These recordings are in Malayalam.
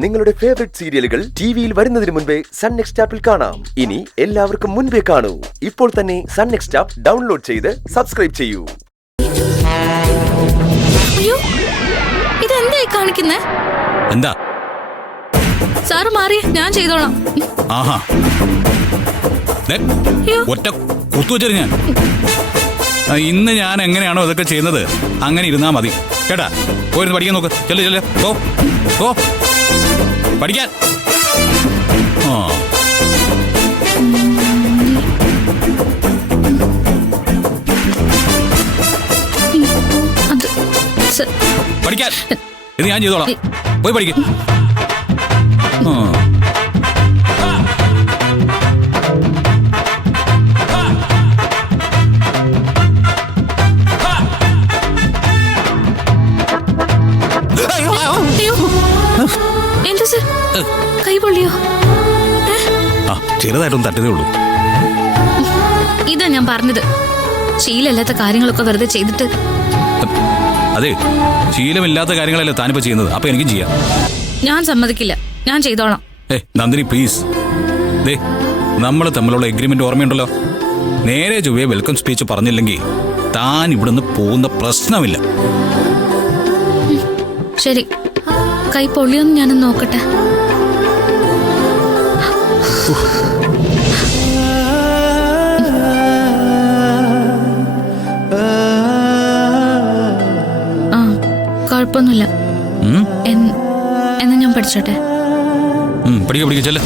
നിങ്ങളുടെ ഫേവറേറ്റ് സീരിയലുകൾ ടിവിയിൽ വരുന്നതിന് മുൻപേ സൺ നെക്സ്റ്റ് ആപ്പിൽ കാണാം. ഇനി എല്ലാവർക്കും മുൻപേ കാണൂ. ഇപ്പോൾ തന്നെ സൺ നെക്സ്റ്റ് ആപ്പ് ഡൗൺലോഡ് ചെയ്ത് സബ്സ്ക്രൈബ് ചെയ്യൂ. അയ്യോ, ഇതെന്തായി കാണിക്കുന്നേ? എന്താ സാറ് മാറി, ഞാൻ ചെയ്തോളാം. ആഹാ, ഒറ്റ കുത്തുവെച്ചത് ഞാൻ. ഇന്ന് ഞാൻ എങ്ങനെയാണോ ഇതൊക്കെ ചെയ്യുന്നത് അങ്ങനെ ഇരുന്നാ മതി കേട്ടാ. പോയിരുന്നു പഠിക്കാൻ നോക്ക്. ചെല്ലു ചെല്ലു, ഓ പഠിക്കാൻ. പഠിക്കാൻ ഇത് ഞാൻ ചെയ്തോളാം. പോയി പഠിക്ക. എന്താ സർ, കൈ പൊള്ളിയോ? ചെറുതായിട്ടൊന്നും തട്ടതേ ഉള്ളൂ. ഇതാ ഞാൻ പറഞ്ഞത്, ശീലമില്ലാത്ത കാര്യങ്ങളൊക്കെ വെറുതെ ചെയ്തിട്ട്. അതെ, ശീലമില്ലാത്ത കാര്യങ്ങളല്ലേ താനിപ്പോ ചെയ്യുന്നത്. അപ്പൊ എനിക്കും ചെയ്യാം. ഞാൻ സമ്മതിക്കില്ല, ഞാൻ ചെയ്തോളാം. നന്ദിനി പ്ലീസ്. നമ്മൾ തമ്മിലുള്ള എഗ്രിമെന്റ് ഓർമ്മയുണ്ടല്ലോ. നേരെ ചൊവ്വേ വെൽക്കം സ്പീച്ച് പറഞ്ഞില്ലെങ്കിൽ താൻ ഇവിടുന്ന് പോകുന്ന പ്രശ്നമില്ല. ശരി, കൈ പൊള്ളിയൊന്ന് ഞാനൊന്ന് നോക്കട്ടെ. കുഴപ്പമൊന്നുമില്ല. എന്നാ ഞാൻ പഠിച്ചോട്ടെ. പഠിക്ക ചെല്ല.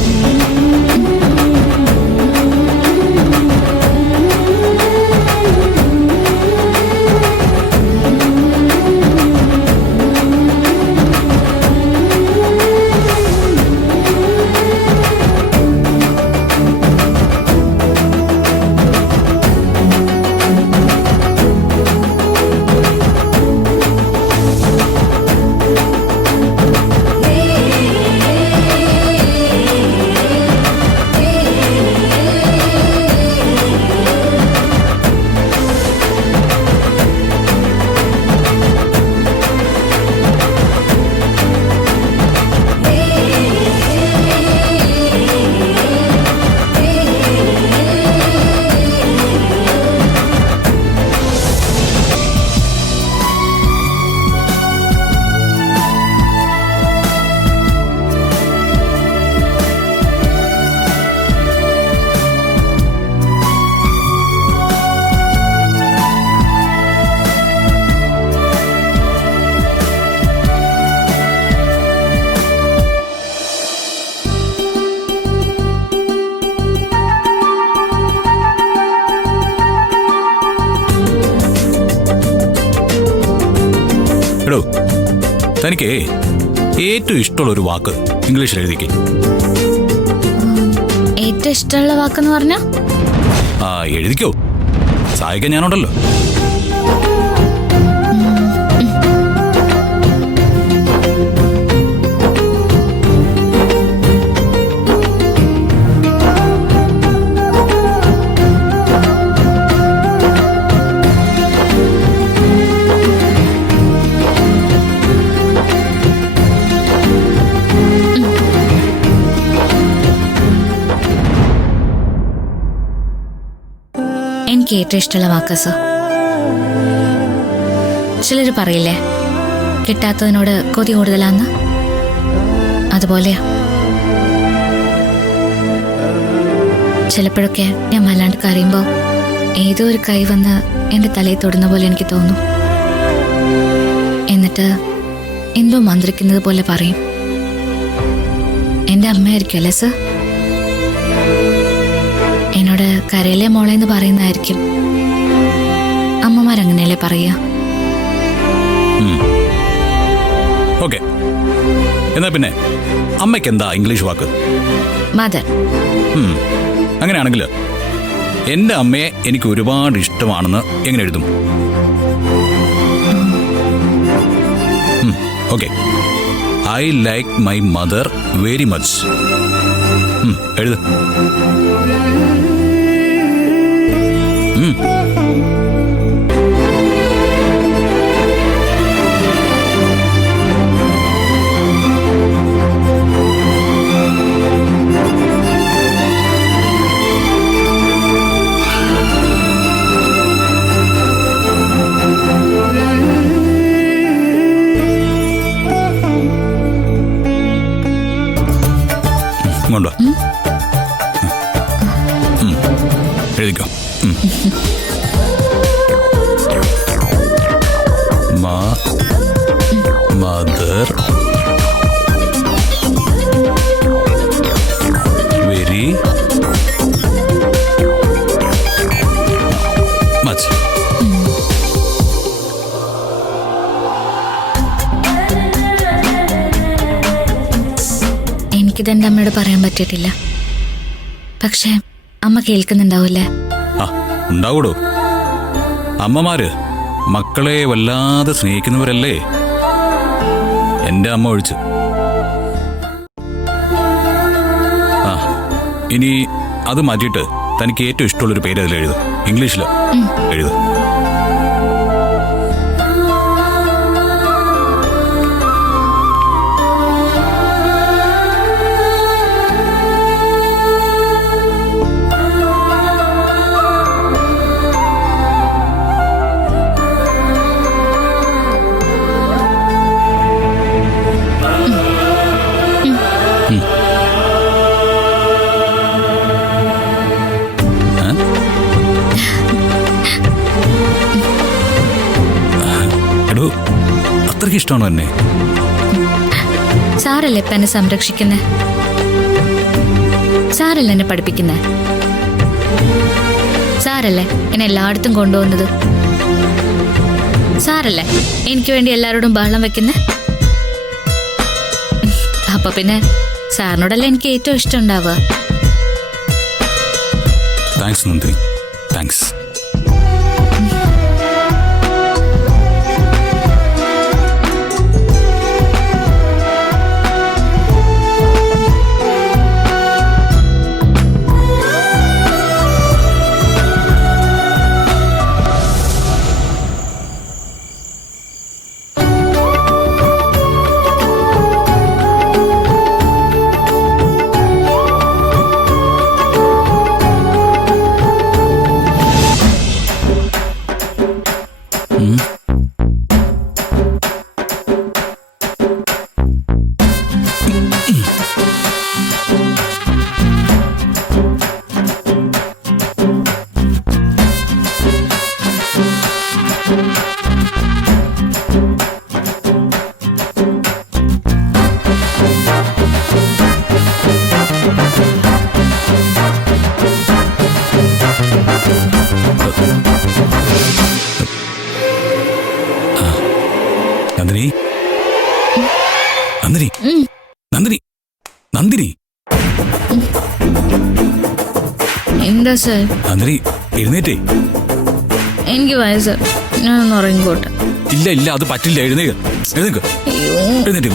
എടോ, തനിക്ക് ഏറ്റവും ഇഷ്ടമുള്ള ഒരു വാക്ക് ഇംഗ്ലീഷിൽ എഴുതിക്കേ. ഏറ്റവും ഇഷ്ടമുള്ള വാക്കെന്ന് പറഞ്ഞാ എഴുതിക്കോ. സഹായിക്കാൻ ഞാനുണ്ടല്ലോ. എനിക്ക് ഏറ്റവും ഇഷ്ടമുള്ള വാക്കാ സർ. ചിലർ പറയില്ലേ, കിട്ടാത്തതിനോട് കൊതി കൂടുതലാന്ന്. അതുപോലെയാ. ചിലപ്പോഴൊക്കെ ഞാൻ വല്ലാണ്ട് കരയുമ്പോൾ ഏതോ ഒരു കൈ വന്ന് എൻ്റെ തലയിൽ തൊടുന്ന പോലെ എനിക്ക് തോന്നും. എന്നിട്ട് എന്തോ മന്ത്രിക്കുന്നത് പോലെ പറയും. എൻ്റെ അമ്മയായിരിക്കും അല്ലേ സർ? എന്നോട് കരയിലെ മോളെന്ന് പറയുന്നതായിരിക്കും. അമ്മമാരങ്ങനെയല്ലേ പറയുക. ഓക്കെ, എന്നാ പിന്നെ അമ്മയ്ക്ക് എന്താ ഇംഗ്ലീഷ് വാക്ക്? മദർ. അങ്ങനെയാണെങ്കിൽ എൻ്റെ അമ്മയെ എനിക്ക് ഒരുപാട് ഇഷ്ടമാണെന്ന് എങ്ങനെ എഴുതും? Okay, I like my mother very much. എഴുത്. ഇങ്ങോട്ടോ. എഴുതിക്കോ. Mother very much. എനിക്കിതെന്റെ അമ്മയോട് പറയാൻ പറ്റിയിട്ടില്ല. പക്ഷെ അമ്മ കേൾക്കുന്നുണ്ടാവൂല്ലേ? ആ, ഉണ്ടാവൂടോ. അമ്മമാര് മക്കളെ വല്ലാതെ സ്നേഹിക്കുന്നവരല്ലേ, എന്റെ അമ്മ ഒഴിച്ച്. ആ, ഇനി അത് മാറ്റിയിട്ട് തനിക്ക് ഏറ്റവും ഇഷ്ടമുള്ളൊരു പേര് അതിൽ എഴുതും. ഇംഗ്ലീഷില് എഴുതും. അത്രയ്ക്ക് ഇഷ്ടമാണോ എന്നെ? സാറല്ലേ ഇപ്പൊ എന്നെ സംരക്ഷിക്കുന്നേ? സാറല്ലേ എന്നെ പഠിപ്പിക്കുന്നേ? സാറല്ലേ എന്നെ എല്ലായിടത്തും കൊണ്ടുപോകുന്നത്? സാറല്ലേ എനിക്ക് വേണ്ടി എല്ലാവരോടും ബഹളം വെക്കുന്നേ? അപ്പൊ പിന്നെ സാറിനോടല്ലേ എനിക്ക് ഏറ്റവും ഇഷ്ടം ഉണ്ടാവുക. Thanks Nandini, thanks. നന്ദിനി, നന്ദിനി, നന്ദിനി, നന്ദിനി. എന്താ സാർ? നന്ദിനി എഴുന്നേറ്റേ. എനിക്ക് വയസ്സ്, ഞാനൊന്ന് ഉറങ്ങിക്കോട്ടെ. ഇല്ല ഇല്ല, അത് പറ്റില്ല. എഴുന്നേക്ക്, എഴുന്നേക്ക്, അയ്യോ എഴുന്നേറ്റ്.